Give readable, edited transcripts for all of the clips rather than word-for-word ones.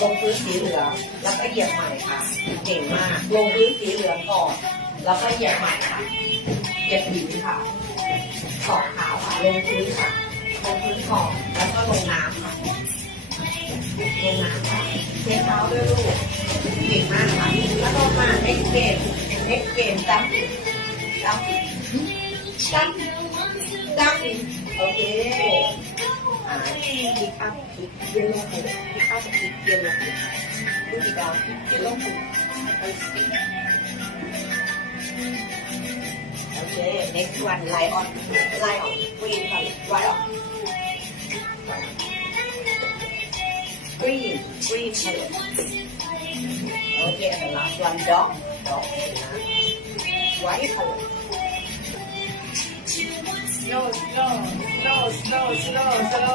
ลงพื้นสีเหลืองแล้วก็เหยียบใหม่ค่ะเก่งมากลงพื้นสีเหลืองก่อนแล้วก็เหยียบใหม่ค่ะเหยียบหินค่ะขอบขาวค่ะลงพื้นค่ะลงพื้นก่อนแล้วก็ลงน้ำค่ะลงน้ำค่ะเช็ดเท้าด้วยลูกเก่งมากค่ะแล้วก็มาเอ็กเกมจัมโอเคpick up yellow foot pick up yellow foot put it down yellow foot okay next one lion green color lion green color okay and the last one dog white color slow.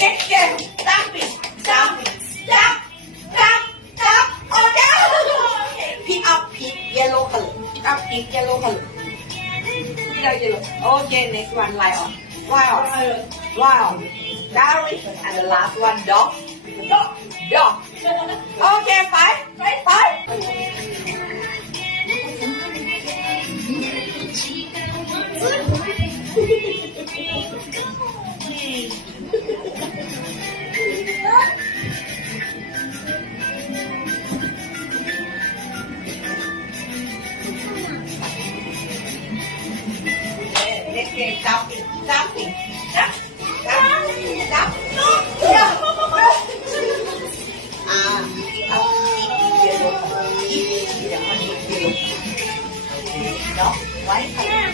Next game, jumping. Oh no! Pick up yellow color. Yellow. Okay, next one lion. Gary, and the last one dog. Okay, five. Next game, jumping. Jump. Dog, white color.